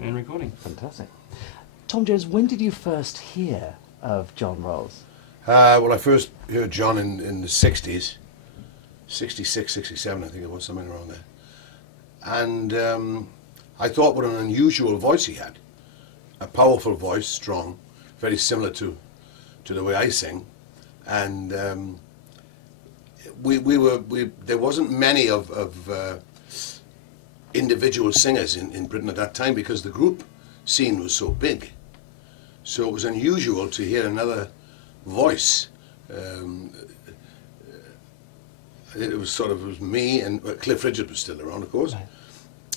and recording. Fantastic. Tom Jones, when did you first hear of John Rowles? Well, I first heard John in the 60s, 66, 67, I think it was, something around there. And I thought what an unusual voice he had. A powerful voice, strong, very similar to the way I sing. And there wasn't many of individual singers in Britain at that time because the group scene was so big. So it was unusual to hear another voice. It was me, and Cliff Richard was still around, of course. Right.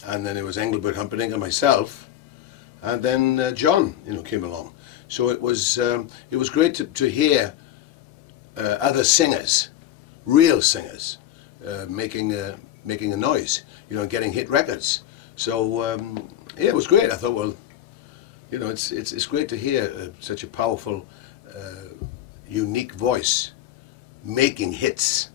And then it was Engelbert Humperdinck and myself, and then John, came along. So it was great to hear other singers, real singers, making a noise, getting hit records. So yeah, it was great. I thought, well, it's great to hear such a powerful, unique voice making hits,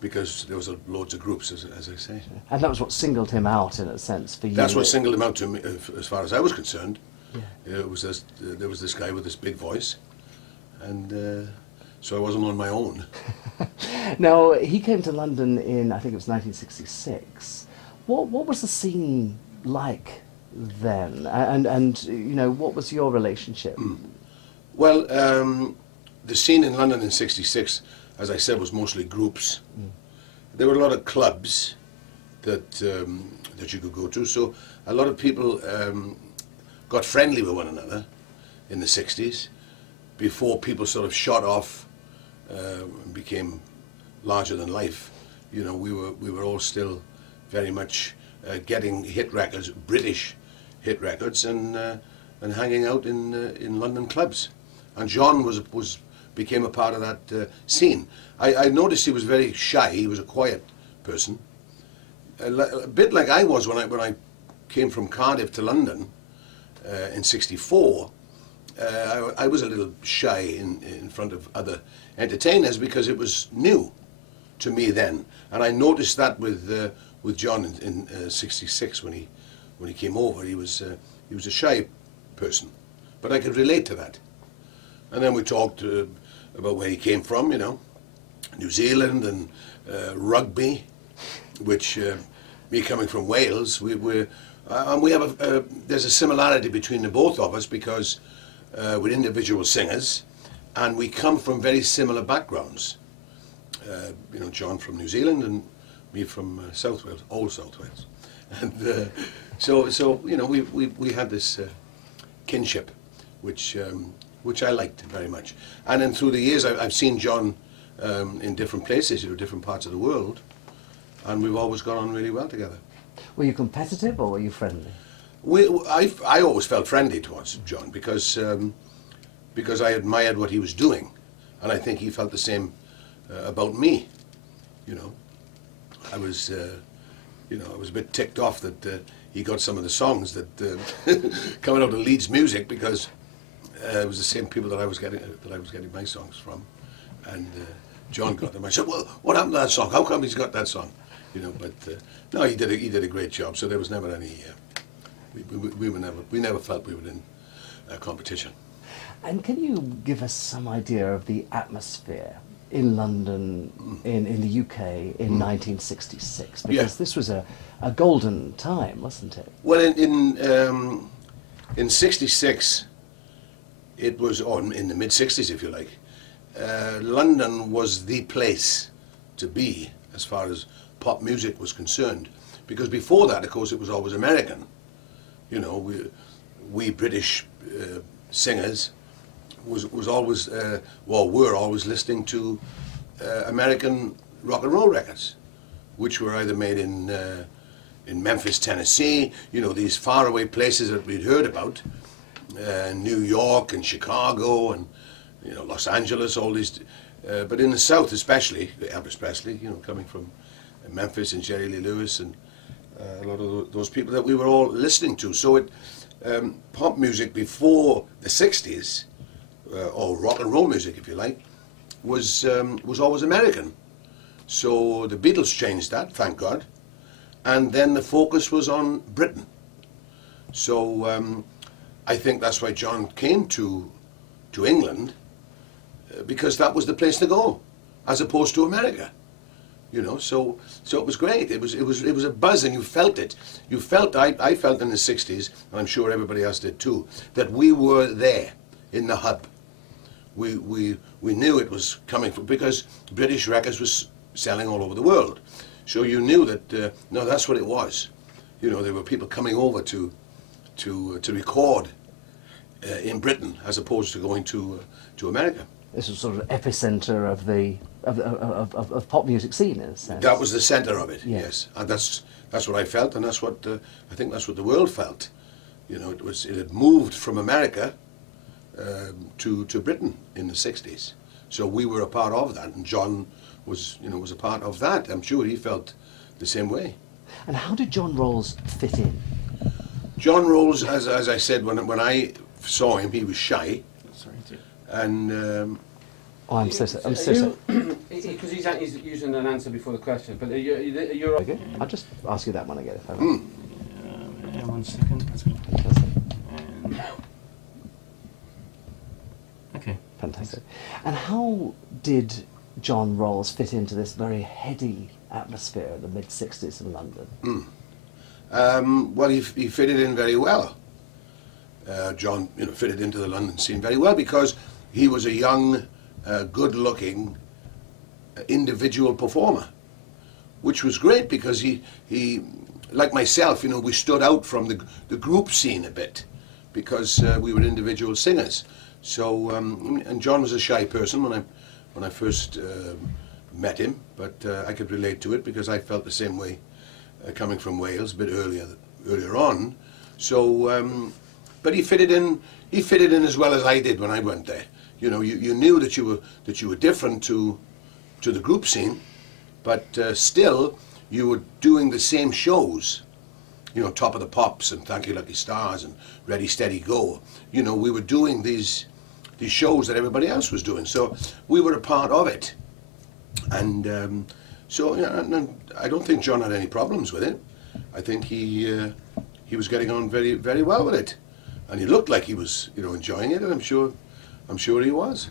because there was loads of groups, as I say. And that was what singled him out, in a sense, for you. That's what singled him out to me, as far as I was concerned. Yeah. There was this guy with this big voice, and so I wasn't on my own. Now, he came to London in, I think it was 1966. What was the scene like then? And what was your relationship? Well, the scene in London in '66, as I said, was mostly groups. There were a lot of clubs that you could go to, so a lot of people got friendly with one another in the '60s before people sort of shot off and became larger than life. We were all still very much getting hit records, British hit records, and hanging out in London clubs. And John became a part of that scene. I noticed he was very shy. He was a quiet person, a bit like I was when I came from Cardiff to London in '64. I was a little shy in front of other entertainers because it was new to me then, and I noticed that with John in '66 when he came over. He was a shy person, but I could relate to that. And then we talked about where he came from, New Zealand and rugby, which me coming from Wales, there's a similarity between the both of us because we're individual singers, and we come from very similar backgrounds. John from New Zealand and me from South Wales, old South Wales, and so we had this kinship, which I liked very much. And then through the years, I've seen John in different places, different parts of the world, and we've always gone on really well together. Were you competitive or were you friendly? I always felt friendly towards John because I admired what he was doing, and I think he felt the same about me. I was a bit ticked off that he got some of the songs that coming out of Leeds Music, because it was the same people that I was getting my songs from, and John got them. I said, "Well, what happened to that song? How come he's got that song?" But no, he did a great job. So there was never any. We never felt we were in competition. And can you give us some idea of the atmosphere in London, in the UK in 1966? Because this was a golden time, wasn't it? Well, in '66. It was, or in the mid-'60s, if you like, London was the place to be as far as pop music was concerned. Because before that, of course, it was always American. We British singers were always listening to American rock and roll records, which were either made in Memphis, Tennessee, these faraway places that we'd heard about. New York and Chicago and Los Angeles, all these, but in the South especially, Elvis Presley, coming from Memphis, and Jerry Lee Lewis, and a lot of those people that we were all listening to. So pop music before the '60s, or rock and roll music, if you like, was always American. So the Beatles changed that, thank God, and then the focus was on Britain. So I think that's why John came to England, because that was the place to go, as opposed to America. You know, so it was great. It was a buzz, and you felt it. You felt, I felt in the 60s, and I'm sure everybody else did too, that we were there in the hub. We knew it was coming from, because British records was selling all over the world. So you knew that no, that's what it was. You know, there were people coming over to record in Britain, as opposed to going to America. This was sort of epicenter of the pop music scene, in a sense. That was the center of it, yeah. yes, and that's what I felt, and that's what I think that's what the world felt. You know, it had moved from America to Britain in the 60s, so we were a part of that, and John was a part of that. I'm sure he felt the same way. And how did John Rowles fit in? John Rowles, as I said, when I saw him, he was shy. Sorry, and Oh, I'm so sorry. Because he's using an answer before the question, but you're Okay. I'll just ask you that one again, if I may. Yeah, 1 second. That's good. Fantastic. And okay. Fantastic. And how did John Rowles fit into this very heady atmosphere in the mid-60s in London? Well, he fitted in very well. John, fitted into the London scene very well, because he was a young, good-looking individual performer, which was great, because he like myself, we stood out from the group scene a bit, because we were individual singers. So, and John was a shy person when I first met him, but I could relate to it, because I felt the same way coming from Wales a bit earlier on. So, but he fitted in as well as I did when I went there. You knew that you were different to the group scene, but still you were doing the same shows. Top of the Pops and Thank You Lucky Stars and Ready Steady Go. We were doing these shows that everybody else was doing, so we were a part of it. And so I don't think John had any problems with it. I think he was getting on very, very well with it, and he looked like he was enjoying it, and I'm sure he was.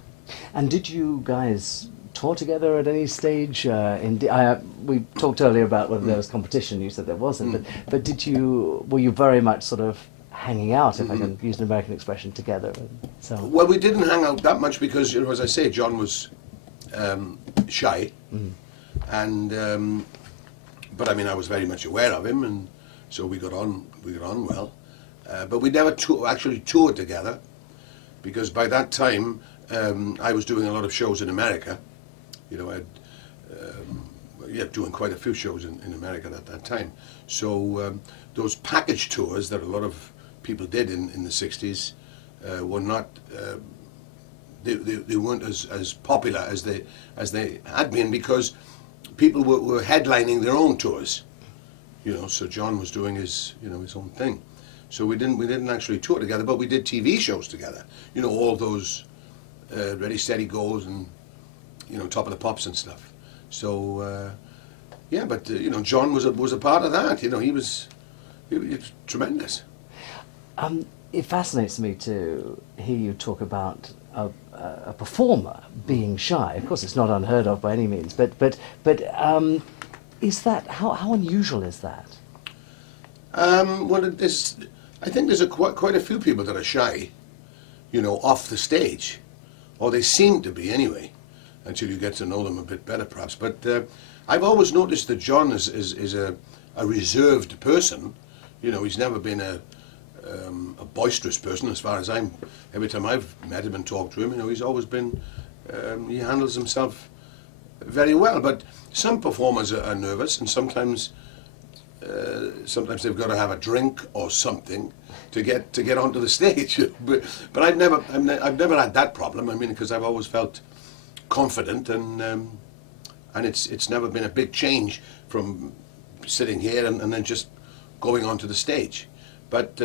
And did you guys tour together at any stage? We talked earlier about whether there was competition. You said there wasn't, but were you very much sort of hanging out, if I can use an American expression, together? So well, we didn't hang out that much, because as I say, John was shy, and but I mean, I was very much aware of him, and so we got on well. But we never actually toured together, because by that time I was doing a lot of shows in America. Doing quite a few shows in America at that time. So those package tours that a lot of people did in the 60s were not. They weren't as popular as they had been, because people were headlining their own tours. So John was doing his his own thing. So we didn't actually tour together, but we did TV shows together. All those Ready Steady Goes and Top of the Pops and stuff. So yeah, but John was a part of that. He was tremendous. It fascinates me to hear you talk about a performer being shy. Of course, it's not unheard of by any means. But is that how unusual is that? Well, I think there's quite a few people that are shy, off the stage, or they seem to be anyway, until you get to know them a bit better, perhaps. But I've always noticed that John is a reserved person. He's never been a boisterous person, as far as every time I've met him and talked to him, he's always been, he handles himself very well. But some performers are nervous, and sometimes they've got to have a drink or something to get onto the stage. But I've never had that problem. I mean, because I've always felt confident, and it's never been a big change from sitting here and then just going onto the stage. But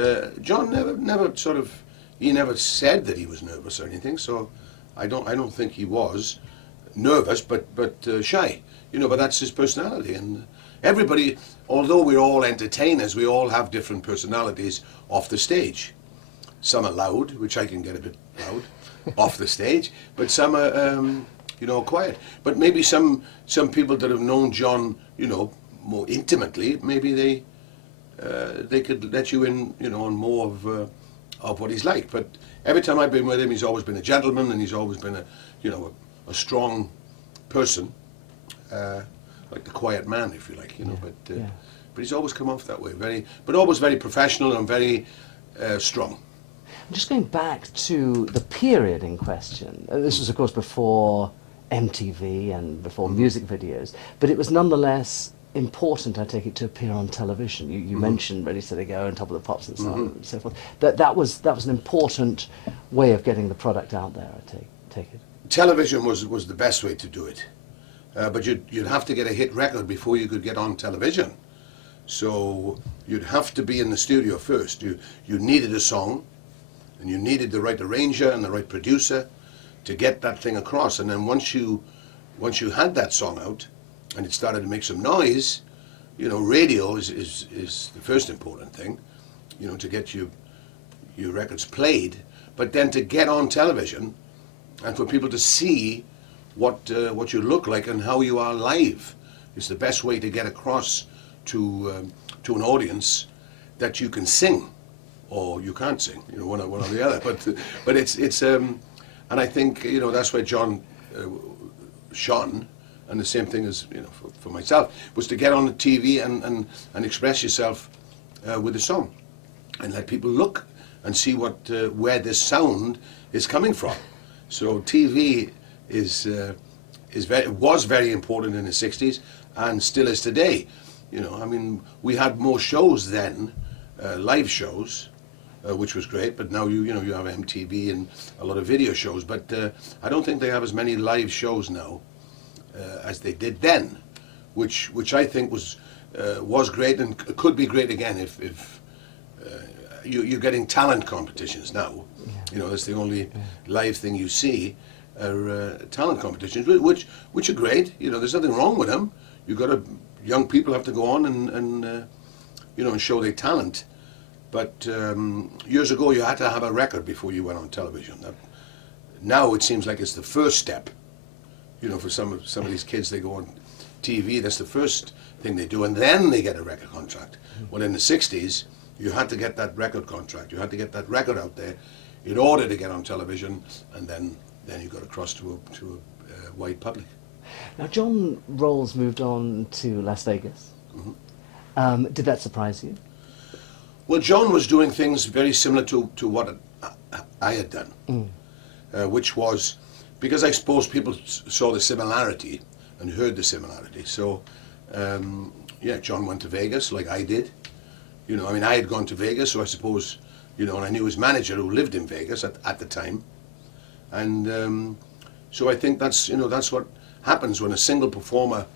John never said that he was nervous or anything. So I don't think he was nervous, but shy. But that's his personality, and everybody, although we're all entertainers, we all have different personalities off the stage. Some are loud, which I can get a bit loud off the stage, but some are, you know, quiet. But maybe some people that have known John, you know, more intimately, maybe they could let you in, you know, on more of what he's like. But every time I've been with him, he's always been a gentleman, and he's always been a, you know, a strong person, like the quiet man, if you like, you know. But he's always come off that way, but always very professional and very strong. Just going back to the period in question, this was of course before MTV and before music videos, but it was nonetheless important, I take it, to appear on television. You mentioned Ready, Steady, Go and Top of the Pops and so on and so forth. That was an important way of getting the product out there, I take it. Television was the best way to do it, but you'd have to get a hit record before you could get on television. So you'd have to be in the studio first. You needed a song, and you needed the right arranger and the right producer to get that thing across. And then once you had that song out and it started to make some noise, you know, radio is the first important thing, you know, to get your records played. But then to get on television and for people to see what you look like and how you are live is the best way to get across to an audience that you can sing or you can't sing, you know, one or the other. But it's and I think, you know, that's where John shone, and the same thing as, you know, for myself, was to get on the TV and express yourself with a song and let people look and see what where this sound is coming from. So TV was very important in the 60s and still is today. You know, I mean, we had more shows then, live shows, which was great, but now you know, you have MTV and a lot of video shows, but I don't think they have as many live shows now as they did then, which I think was great and could be great again if you're getting talent competitions now. You know, that's the only live thing you see are talent competitions, which are great. You know, there's nothing wrong with them. You've got to, young people have to go on and you know, and show their talent. But years ago, you had to have a record before you went on television. Now it seems like it's the first step. You know, for some of these kids, they go on TV. That's the first thing they do, and then they get a record contract. Well, in the 60s, you had to get that record contract. You had to get that record out there in order to get on television, and then you got across to a wide public. Now, John Rowles moved on to Las Vegas. Did that surprise you? Well, John was doing things very similar to what I had done, which was, because I suppose people saw the similarity and heard the similarity. So, yeah, John went to Vegas like I did. You know, I mean, I had gone to Vegas, so I suppose, you know, and I knew his manager who lived in Vegas at the time. And so I think that's, you know, that's what happens when a single performer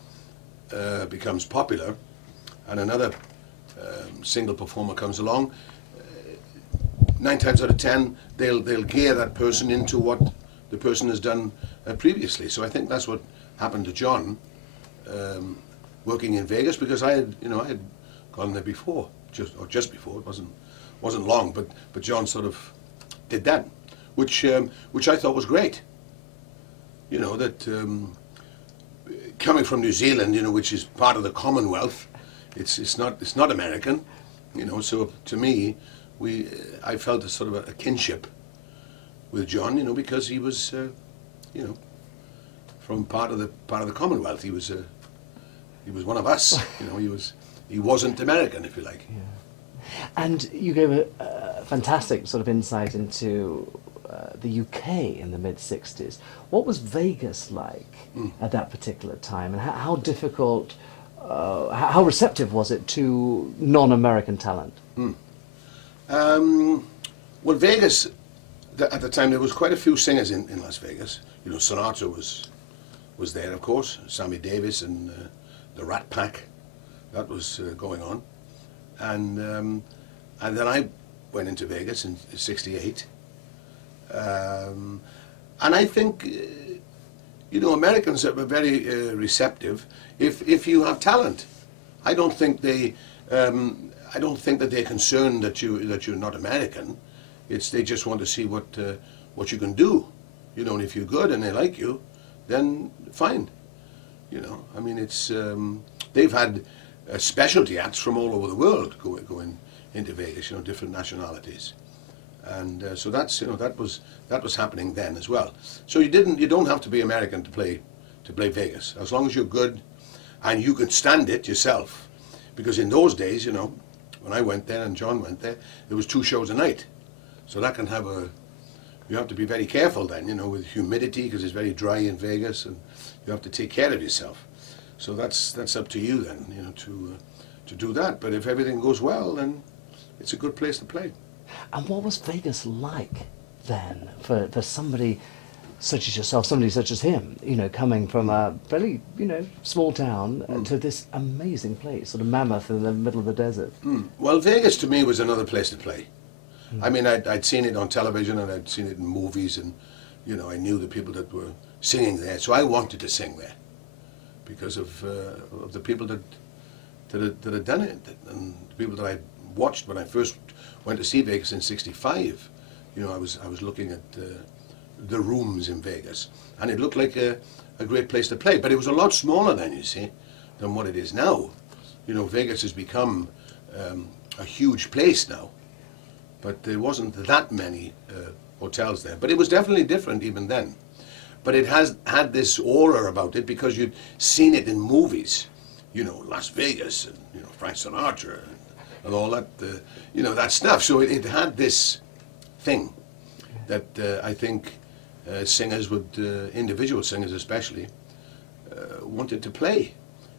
becomes popular and another single performer comes along. 9 times out of 10, they'll gear that person into what the person has done previously. So I think that's what happened to John working in Vegas, because I had gone there before, just before. It wasn't long, but John sort of did that, which I thought was great. You know, that coming from New Zealand, you know, which is part of the Commonwealth, it's not American, you know. So to me, I felt a sort of a kinship with John, you know, because he was, you know, from part of the Commonwealth. He was one of us, you know. He wasn't American, if you like. Yeah. And you gave a fantastic sort of insight into the UK in the mid-60s. What was Vegas like at that particular time, and how difficult, how receptive was it to non-American talent? Well, Vegas, at the time, there was quite a few singers in Las Vegas. You know, Sinatra was there, of course, Sammy Davis and the Rat Pack. That was going on. And then I went into Vegas in '68. And I think, you know, Americans are very receptive if you have talent. I don't think they, I don't think that they're concerned that you're not American. It's they just want to see what you can do, you know. And if you're good and they like you, then fine, you know. I mean, it's they've had specialty acts from all over the world going into Vegas, you know, different nationalities, and so that's, you know, that was happening then as well. So you don't have to be American to play Vegas, as long as you're good and you can stand it yourself. Because in those days, you know, when I went there and John went there, there was 2 shows a night, so that can have a. You have to be very careful then, you know, with humidity, because it's very dry in Vegas, and you have to take care of yourself. So that's up to you then, you know, to do that. But if everything goes well, then it's a good place to play. And what was Vegas like then for somebody such as yourself, somebody such as him, you know, coming from a fairly, you know, small town to this amazing place, sort of Mammoth in the middle of the desert? Well, Vegas to me was another place to play. I mean, I'd seen it on television and I'd seen it in movies, and, you know, I knew the people that were singing there, so I wanted to sing there because of the people that had done it, and the people that I watched when I first went to see Vegas in '65. You know, I was looking at the rooms in Vegas, and it looked like a great place to play. But it was a lot smaller then, you see, than what it is now. You know, Vegas has become a huge place now, but there wasn't that many hotels there. But it was definitely different even then. But it has had this aura about it because you'd seen it in movies, you know, Las Vegas and, you know, Frank Sinatra and all that, you know, that stuff. So it had this thing that I think singers would, individual singers especially, wanted to play,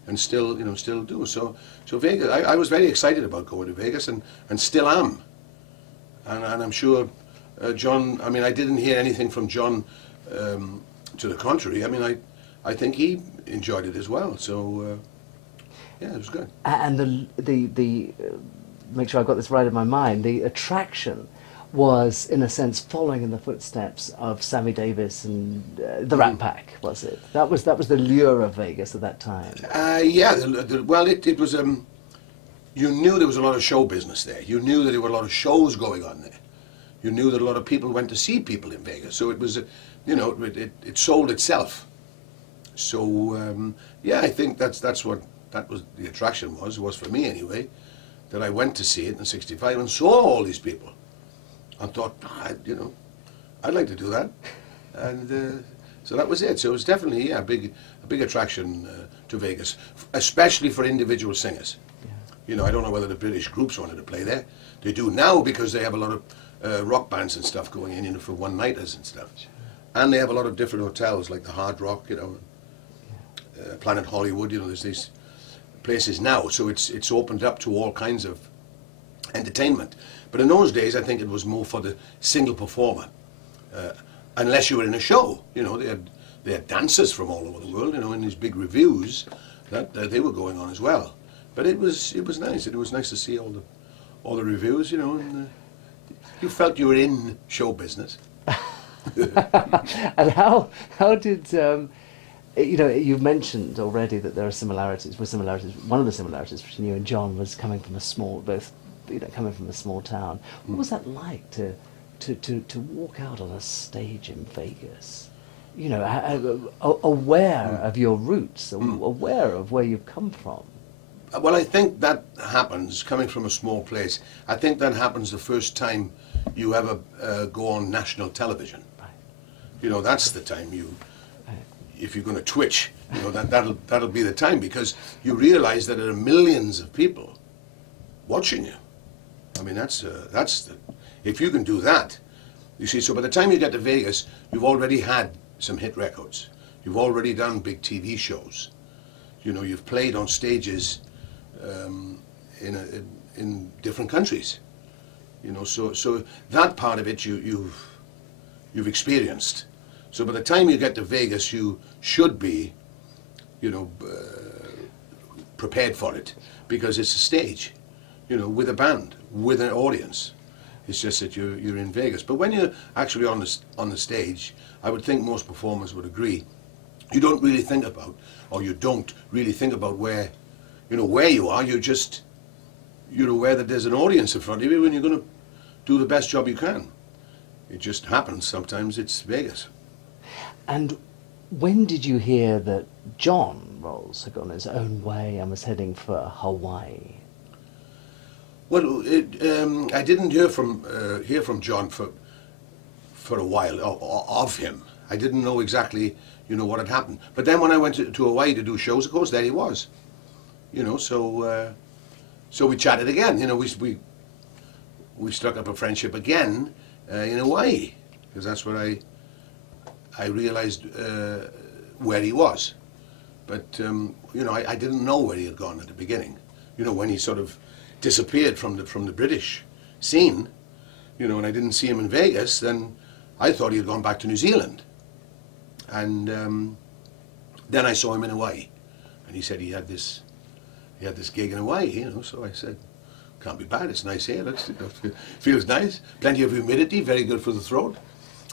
and still, you know, still do. So Vegas, I was very excited about going to Vegas, and still am. And I'm sure John, I mean, I didn't hear anything from John to the contrary. I mean, I think he enjoyed it as well. So yeah, it was good. And the make sure I've got this right in my mind, the attraction was, in a sense, following in the footsteps of Sammy Davis and the Rat Pack, was it? That was the lure of Vegas at that time. Yeah, well, it was, you knew there was a lot of show business there. You knew that there were a lot of shows going on there. You knew that a lot of people went to see people in Vegas. So it was, you know, it sold itself. So, yeah, I think that was the attraction was for me anyway, that I went to see it in '65 and saw all these people. And thought, you know, I'd like to do that, and so that was it. So it was definitely, yeah, a big attraction to Vegas, especially for individual singers. Yeah. You know, I don't know whether the British groups wanted to play there. They do now because they have a lot of rock bands and stuff going in, you know, for one-nighters and stuff, and they have a lot of different hotels like the Hard Rock, you know, Planet Hollywood. You know, there's these places now, so it's opened up to all kinds of entertainment. But in those days, I think it was more for the single performer, unless you were in a show. You know, they had dancers from all over the world, you know, in these big reviews that they were going on as well. But it was nice. It was nice to see all the reviews, you know, and you felt you were in show business. And how did you know, you've mentioned already that there are similarities. One of the similarities between you and John was coming from a small, coming from a small town. What was that like to walk out on a stage in Vegas? You know, aware of your roots, aware of where you've come from. Well, I think that happens coming from a small place. I think that happens the first time you ever go on national television. Right. You know, that's the time you. If you're going to twitch, you know, that'll be the time, because you realize that there are millions of people watching you. I mean, if you can do that, you see. So by the time you get to Vegas, you've already had some hit records. You've already done big TV shows. You know, you've played on stages in different countries. You know, so that part of it you've experienced. So by the time you get to Vegas, you should be, you know, prepared for it, because it's a stage, you know, with a band, with an audience. It's just that you're in Vegas. But when you're actually on the stage, I would think most performers would agree, you don't really think about where you know, where you are. You're aware that there's an audience in front of you and you're going to do the best job you can. It just happens. Sometimes it's Vegas. And when did you hear that John Rowles had gone his own way and was heading for Hawaii? Well, I didn't hear from John for a while of him. I didn't know exactly, you know, what had happened. But then when I went to Hawaii to do shows, of course, there he was. You know, so we chatted again. You know, we struck up a friendship again in Hawaii, because that's where I realized where he was. But you know, I didn't know where he had gone at the beginning. You know, when he sort of disappeared from the British scene, you know, and I didn't see him in Vegas, then I thought he had gone back to New Zealand. And then I saw him in Hawaii, and he said he had this gig in Hawaii, you know. So I said, can't be bad. It's nice here. It feels nice. Plenty of humidity, very good for the throat.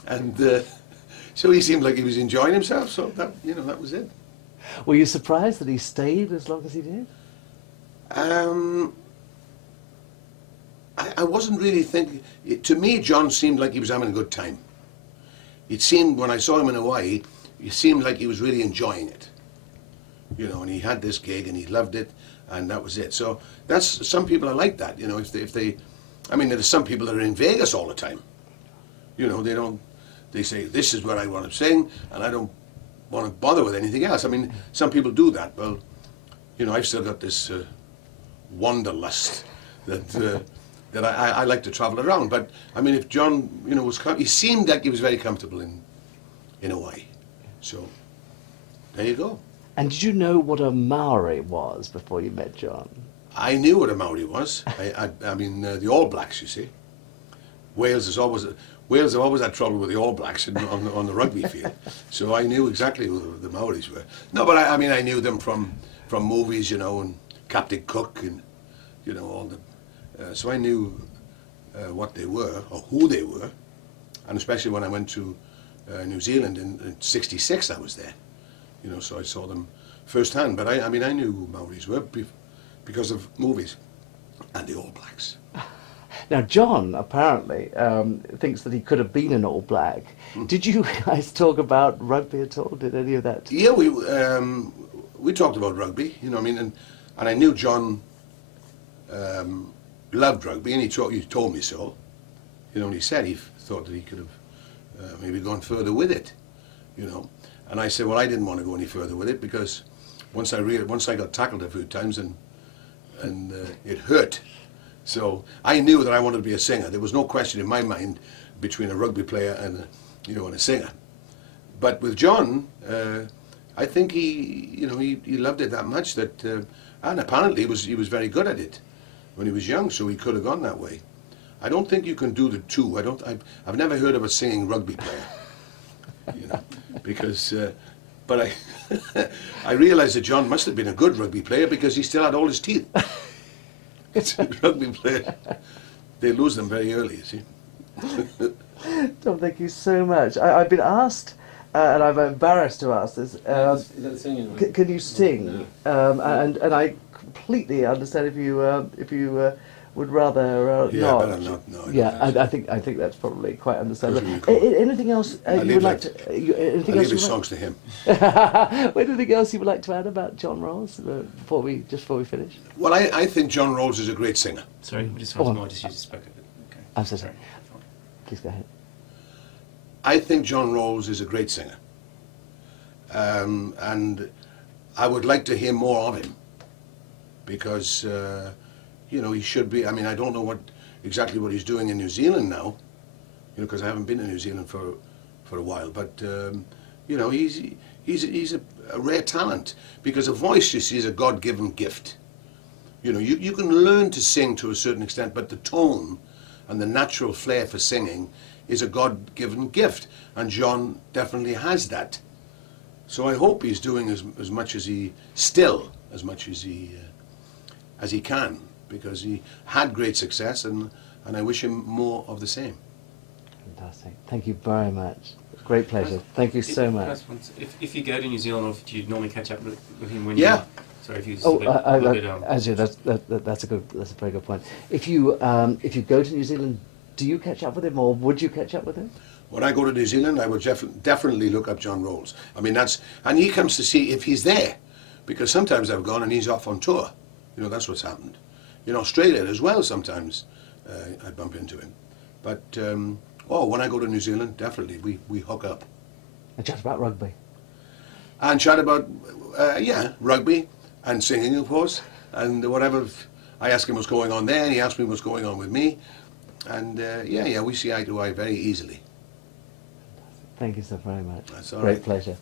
And so he seemed like he was enjoying himself. So that, you know, that was it. Were you surprised that he stayed as long as he did? I wasn't really thinking. To me, John seemed like he was having a good time. It seemed, when I saw him in Hawaii, it seemed like he was really enjoying it. You know, and he had this gig and he loved it, and that was it. So that's, some people are like that. You know, if they, I mean, there's some people that are in Vegas all the time. You know, they say, this is where I want to sing, and I don't want to bother with anything else. I mean, some people do that. Well, you know, I've still got this wanderlust that I like to travel around. But I mean, if John, you know, he seemed like he was very comfortable in Hawaii. So there you go. And did you know what a Maori was before you met John? I knew what a Maori was. I mean, the All Blacks, you see. Wales have always had trouble with the All Blacks on the rugby field. So I knew exactly who the Maoris were. No, but I mean, I knew them from movies, you know, and Captain Cook, and you know, all the. So I knew what they were, or who they were, and especially when I went to New Zealand in '66, I was there. You know, so I saw them firsthand. But I mean, I knew who Maoris were because of movies and the All Blacks. Now, John apparently thinks that he could have been an All Black. Did you guys talk about rugby at all? Did any of that? Yeah, we talked about rugby. You know, I mean, and I knew John loved rugby, and he told me so. You know, and he said he thought that he could have maybe gone further with it. You know, and I said, well, I didn't want to go any further with it, because once I got tackled a few times and it hurt. So I knew that I wanted to be a singer. There was no question in my mind between a rugby player and a singer. But with John, I think he loved it that much that, and apparently he was very good at it when he was young. So he could have gone that way. I don't think you can do the two. I've never heard of a singing rugby player, you know, because. But I realised that John must have been a good rugby player, because he still had all his teeth. It's a rugby player. They lose them very early, you see. Tom, thank you so much. I've been asked, and I'm embarrassed to ask this, Is that the singing? can you sing? And I completely understand if you would rather yeah, not. better not. No, Yeah, I think that's probably quite understandable. Anything else you would like to? Anything I else leave his songs to him. Anything else you would like to add about John Rowles before we finish? Well, I think John Rowles is a great singer. Sorry, just once more. Just use the spoke of it. Okay. I'm so sorry. Please go ahead. I think John Rowles is a great singer, and I would like to hear more of him, because you know, he should be. I mean, I don't know exactly what he's doing in New Zealand now, you know, because I haven't been to New Zealand for a while. But you know, he's a rare talent, because a voice, you see, is a God-given gift. You know, you can learn to sing to a certain extent, but the tone and the natural flair for singing is a God-given gift, and John definitely has that. So I hope he's doing as much as he can, because he had great success, and I wish him more of the same. Fantastic. Thank you very much. Great pleasure. Thank you so much. If you go to New Zealand, or do you normally catch up with him when Yeah. Sorry if you Oh, look at Andrew, that's a very good point. If you go to New Zealand, do you catch up with him, or would you catch up with him? When I go to New Zealand, I would definitely look up John Rowles. I mean, and he comes to see if he's there, because sometimes I've gone and he's off on tour. You know, that's what's happened. In Australia as well, sometimes I bump into him. But when I go to New Zealand, definitely we hook up. And chat about rugby. And chat about rugby and singing, of course, and whatever. I ask him what's going on there, and he asks me what's going on with me, and we see eye to eye very easily. Thank you so very much. That's all Great right. pleasure.